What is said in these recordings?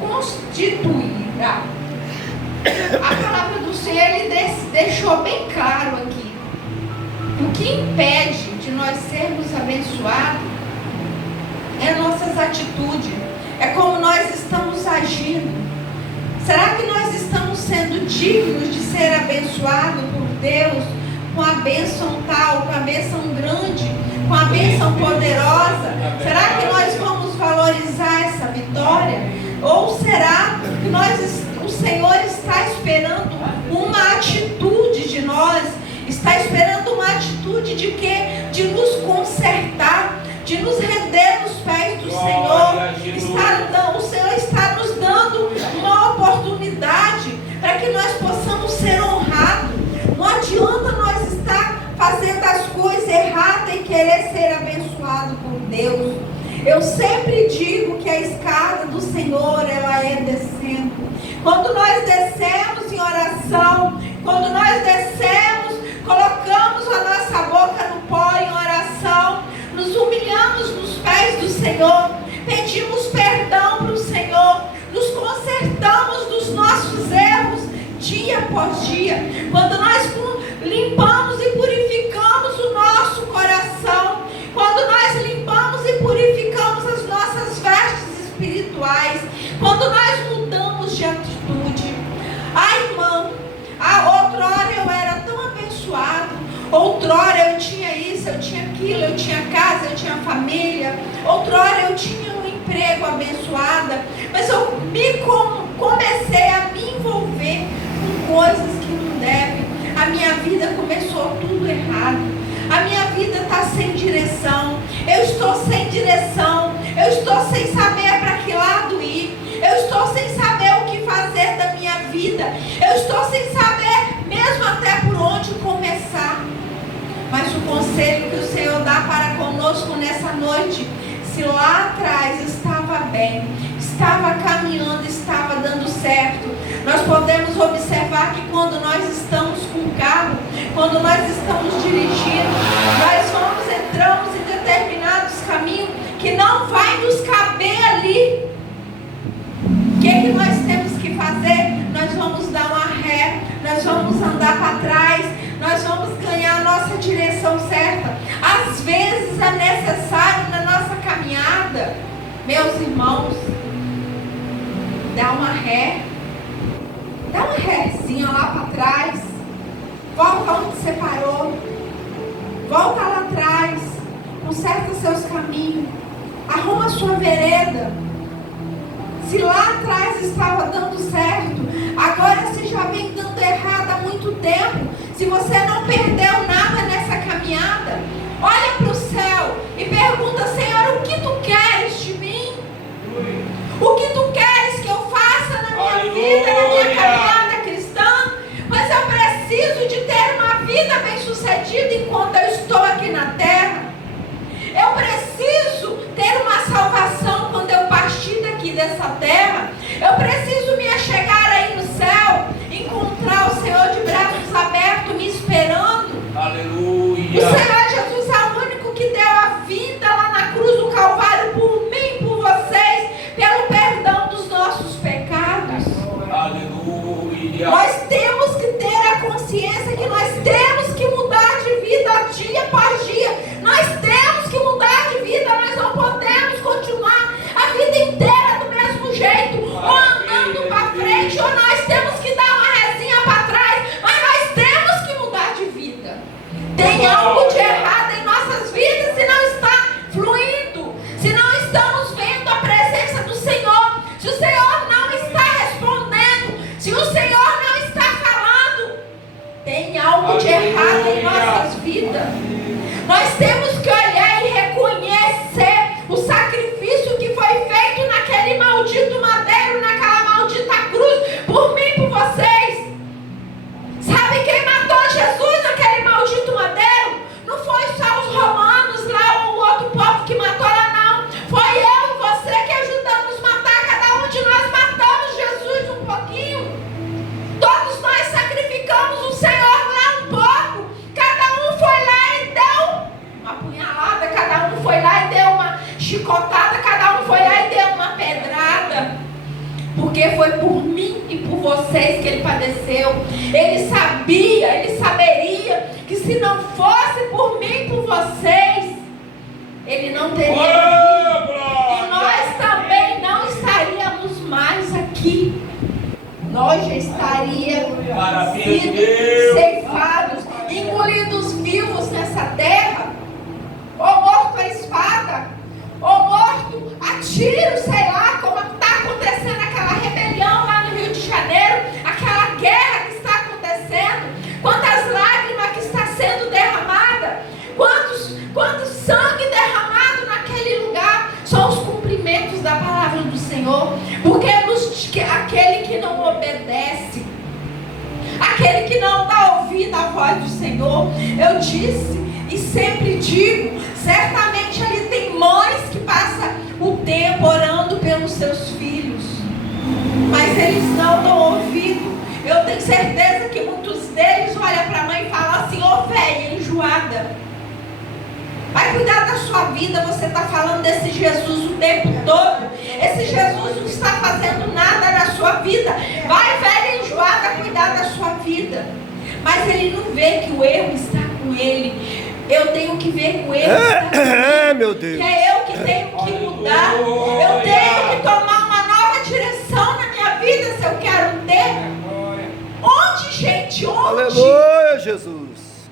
constituirá. A palavra do Senhor, ele deixou bem claro aqui. O que impede de nós sermos abençoados é nossas atitudes, é como nós estamos agindo. Será que nós estamos sendo dignos de ser abençoados por Deus com a bênção tal, com a bênção grande, com a bênção poderosa? Será que nós vamos valorizar essa vitória? Ou será que o Senhor está esperando uma atitude de nós? Está esperando uma atitude de quê? De nos consertar, de nos render nos pés do Senhor. O Senhor está nos dando uma oportunidade para que nós possamos ser honrados. Não adianta nós estar fazendo as coisas erradas e querer ser abençoado por Deus. Eu sempre digo que a escada do Senhor, ela é descendo. Quando nós descemos em oração, quando nós descemos, colocamos a nossa boca no pó em oração, nos humilhamos nos pés do Senhor, pedimos perdão para o Senhor, nos consertamos dos nossos erros dia após dia. Quando nós limpamos e purificamos o nosso coração, quando nós limpamos e purificamos as nossas vestes espirituais, quando nós mudamos de atitude. Ai, irmão, outrora eu era tão abençoado, outrora eu tinha isso, eu tinha aquilo, eu tinha casa, eu tinha família, outrora eu tinha um emprego abençoado, mas eu comecei a me envolver com coisas que não devem. A minha vida começou tudo errado, a minha vida está sem direção, eu estou sem direção, eu estou sem saber para que lado ir, eu estou sem saber o que fazer da minha vida, eu estou sem saber mesmo até por onde começar. Mas o conselho que o Senhor dá para conosco nessa noite, se lá atrás estava bem, estava caminhando, estava dando certo, nós podemos observar que quando nós estamos com o carro, quando nós estamos dirigindo, nós entramos em determinados caminhos que não vai nos caber ali. O que nós temos que fazer? Nós vamos dar uma ré, nós vamos andar para trás, nós vamos ganhar a nossa direção certa. Às vezes é necessário na nossa caminhada, meus irmãos, dar uma ré, dá uma rézinha lá para trás, volta onde você parou, volta lá atrás, conserta seus caminhos, arruma a sua vereda. Se lá atrás estava dando certo, agora você já vem dando errado há muito tempo. Se você não perdeu nada nessa caminhada, olha para o céu e pergunta: Senhor, o que tu queres de mim? O que tu queres que eu faça na minha vida, na minha caminhada cristã? Mas eu preciso de ter uma vida bem sucedida enquanto eu estou aqui na terra. Eu preciso ter uma salvação quando eu partir daqui dessa terra. Eu preciso me achegar aí no céu, encontrar o Senhor de braços abertos me esperando. Aleluia. O Senhor Jesus é o único enjoada, porque foi por mim e por vocês que ele padeceu. Ele sabia, ele saberia que se não fosse por mim e por vocês, ele não teria vivido. E nós também não estaríamos mais aqui. Nós já estaríamos sido ceifados, engolidos vivos nessa terra, ou morto à espada, ou morto a tiro, sei lá, como está acontecendo aquela rebelião lá no Rio de Janeiro, aquela guerra que está acontecendo, quantas lágrimas que está sendo derramada, quanto sangue derramado naquele lugar, são os cumprimentos da palavra do Senhor, porque aquele que não obedece, aquele que não dá ouvido à voz do Senhor, eu disse e sempre digo, certamente ali tem mães que passam o tempo orando pelos seus filhos, mas eles não dão ouvido. Eu tenho certeza que muitos deles olham para a mãe e falam assim: ô velha enjoada, vai cuidar da sua vida. Você está falando desse Jesus o tempo todo, esse Jesus não está fazendo nada na sua vida. Vai, velha enjoada, cuidar da sua vida. Mas ele não vê que o erro está com ele. Eu tenho que ver com ele, meu Deus. Que é eu que tenho que mudar. Eu tenho que tomar uma nova direção na minha vida se eu quero ter. Onde, gente? Onde? Aleluia, Jesus.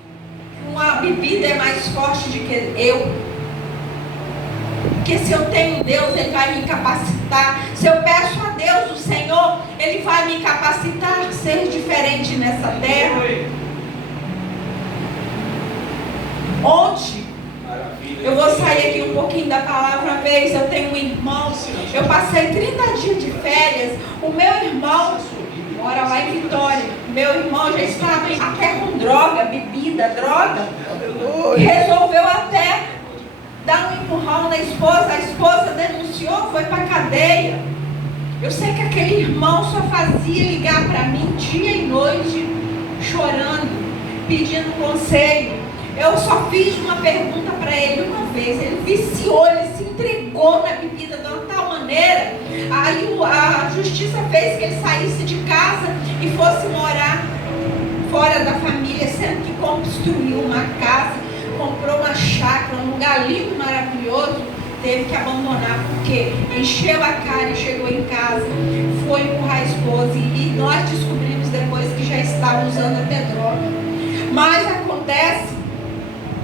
Uma bebida é mais forte do que eu. Porque se eu tenho Deus, Ele vai me capacitar. Se eu peço a Deus, o Senhor, Ele vai me capacitar a ser diferente nessa terra. Onde? Eu vou sair aqui um pouquinho da palavra uma vez. Eu tenho um irmão, eu passei 30 dias de férias. O meu irmão mora lá em Vitória. Meu irmão já estava até com droga, bebida, droga. Resolveu até dar um empurrão na esposa. A esposa denunciou, foi para a cadeia. Eu sei que aquele irmão só fazia ligar para mim dia e noite, chorando, pedindo conselho. Eu só fiz uma pergunta para ele uma vez. Ele viciou, ele se entregou na bebida de uma tal maneira. Aí a justiça fez que ele saísse de casa e fosse morar fora da família, sendo que construiu uma casa, comprou uma chácara, um lugar lindo, maravilhoso. Teve que abandonar porque encheu a cara e chegou em casa, foi empurrar a esposa, e nós descobrimos depois que já estava usando até droga. Mas acontece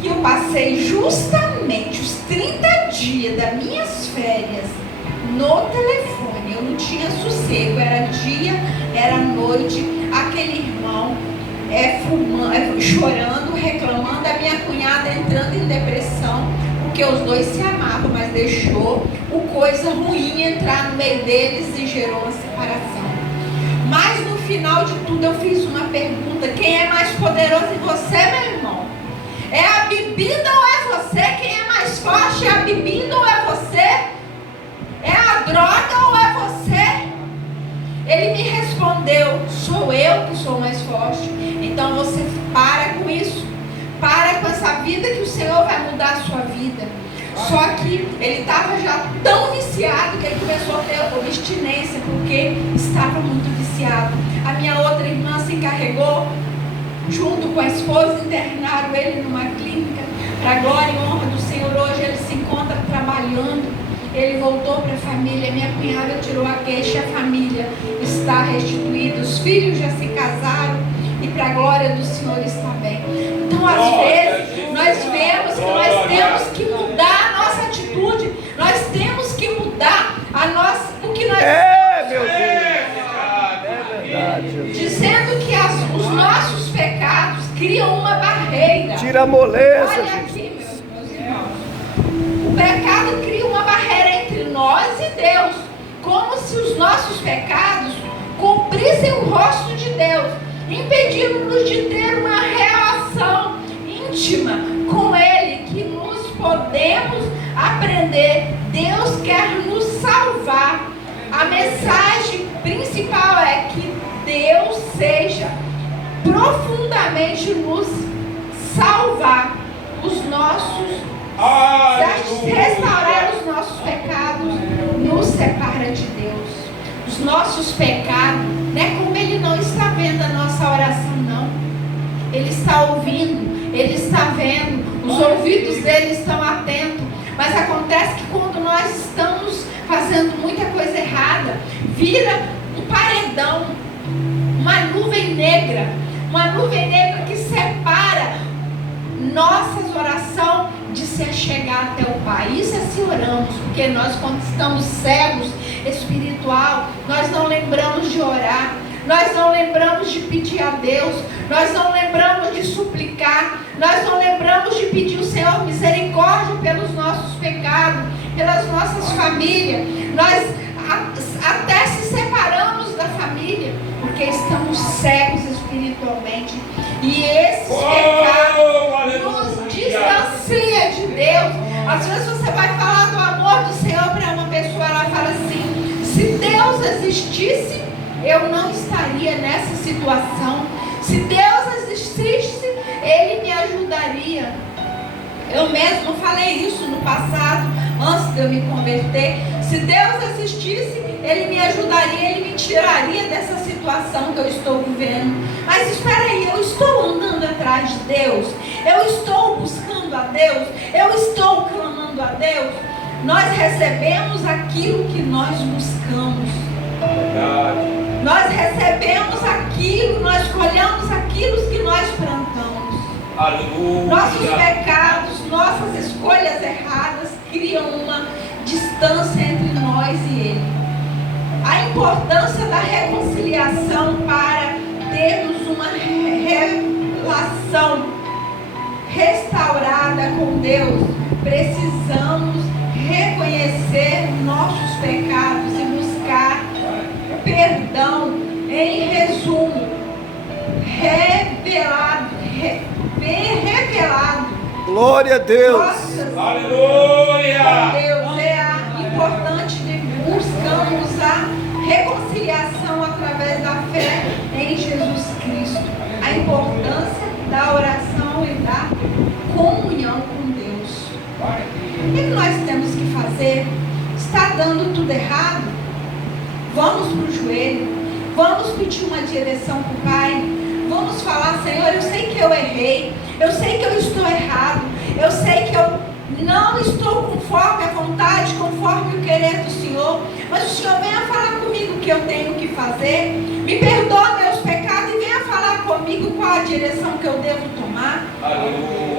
que eu passei justamente os 30 dias das minhas férias no telefone. Eu não tinha sossego, era dia, era noite. Aquele irmão chorando, reclamando, a minha cunhada entrando em depressão, porque os dois se amavam, mas deixou o coisa ruim entrar no meio deles e gerou uma separação. Mas no final de tudo eu fiz uma pergunta: quem é mais poderoso em você, meu irmão? É a bebida ou é você? Quem é mais forte? É a bebida ou é você? É a droga ou é você? Ele me respondeu: sou eu que sou mais forte. Então você para com isso. Para com essa vida que o Senhor vai mudar a sua vida. Só que ele estava já tão viciado que ele começou a ter abstinência, porque estava muito viciado. A minha outra irmã se encarregou, junto com a esposa, internaram ele numa clínica. Para a glória e honra do Senhor, hoje ele se encontra trabalhando. Ele voltou para a família. Minha cunhada tirou a queixa, a família está restituída, os filhos já se casaram e para a glória do Senhor está bem. Então às vezes nós vemos que nós temos que mudar a nossa atitude, nós temos que mudar o que nós meu Deus. É verdade. Dizendo que os nossos pecados criam uma barreira. Tira a moleza, olha Jesus. aqui, meus irmãos. O pecado cria uma barreira entre nós e Deus, como se os nossos pecados cobrissem o rosto de Deus, impedindo-nos de ter uma relação íntima com Ele, que nos podemos aprender. Deus quer nos salvar. A mensagem principal é que Deus seja profundamente nos salvar os nossos, restaurar os nossos pecados, nos separa de Deus. nossos pecados, né? Como Ele não está vendo a nossa oração, não. Ele está ouvindo, Ele está vendo, os ouvidos dele estão atentos. Mas acontece que quando nós estamos fazendo muita coisa errada, vira um paredão, uma nuvem negra que separa nossas orações de se chegar até o Pai. Isso é se oramos, porque nós, quando estamos cegos espiritual, nós não lembramos de orar, nós não lembramos de pedir a Deus, nós não lembramos de suplicar, nós não lembramos de pedir ao Senhor misericórdia pelos nossos pecados, pelas nossas famílias. Nós até se separamos da família, porque estamos cegos espiritualmente. E esse pecado nos distancia de Deus. Às vezes você vai falar do amor do Senhor para uma pessoa, ela fala assim: se Deus existisse, eu não estaria nessa situação. Se Deus existisse, Ele me ajudaria. Eu mesmo falei isso no passado, antes de eu me converter. Se Deus existisse, Ele me ajudaria, Ele me tiraria dessa situação que eu estou vivendo. Mas espera aí, eu estou andando atrás de Deus? Eu estou buscando a Deus? Eu estou clamando a Deus? Nós recebemos aquilo que nós buscamos. Verdade. Nós recebemos aquilo, nós colhemos aquilo que nós plantamos. Aleluia. Nossos pecados, nossas escolhas erradas criam uma distância entre nós e Ele. A importância da reconciliação para termos uma relação restaurada com Deus, precisamos reconhecer nossos pecados e buscar perdão. Em resumo, revelado. Glória a Deus. Aleluia. Deus é importante de buscarmos a reconciliação através da fé em Jesus Cristo. A importância da oração e da comunhão com Deus. O que nós temos que fazer? Está dando tudo errado? Vamos para o joelho. Vamos pedir uma direção para o Pai. Vamos falar: Senhor, eu sei que eu errei, eu sei que eu estou errado, eu sei que eu não estou conforme a vontade, conforme o querer do Senhor, mas o Senhor venha falar comigo o que eu tenho que fazer, me perdoa meus pecados e venha falar comigo qual a direção que eu devo tomar.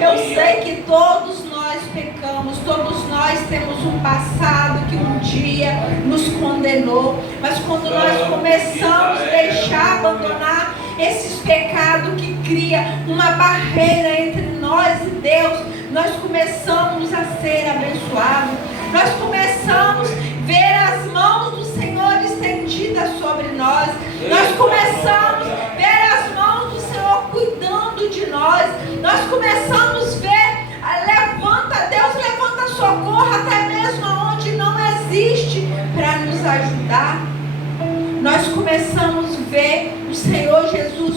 Eu sei que todos nós pecamos, todos nós temos um passado que um dia nos condenou, mas quando nós começamos a deixar, abandonar esses pecados que cria uma barreira entre nós e Deus, nós começamos a ser abençoados, nós começamos a ver as mãos do Senhor estendidas sobre nós, nós começamos a ver as mãos do Senhor cuidando de nós, nós começamos a ver, Deus levanta socorro até mesmo onde não existe para nos ajudar. Nós começamos a ver o Senhor Jesus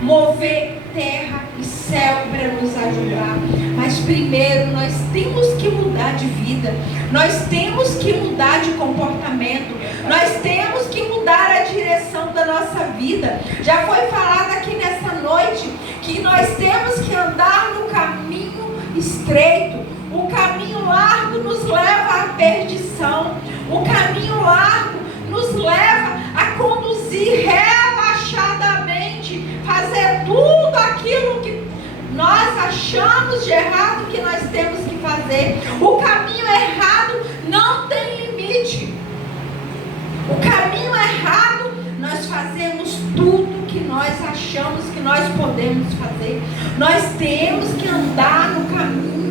mover terra e céu para nos ajudar. Mas primeiro nós temos que mudar de vida, nós temos que mudar de comportamento, nós temos que mudar a direção da nossa vida. Já foi falado aqui nessa noite que nós temos que andar no caminho estreito. O caminho largo nos leva à perdição. O caminho largo nos leva a conduzir relaxadamente, fazer tudo aquilo que nós achamos de errado que nós temos que fazer. O caminho errado não tem limite. O caminho errado, nós fazemos tudo que nós achamos que nós podemos fazer. Nós temos que andar no caminho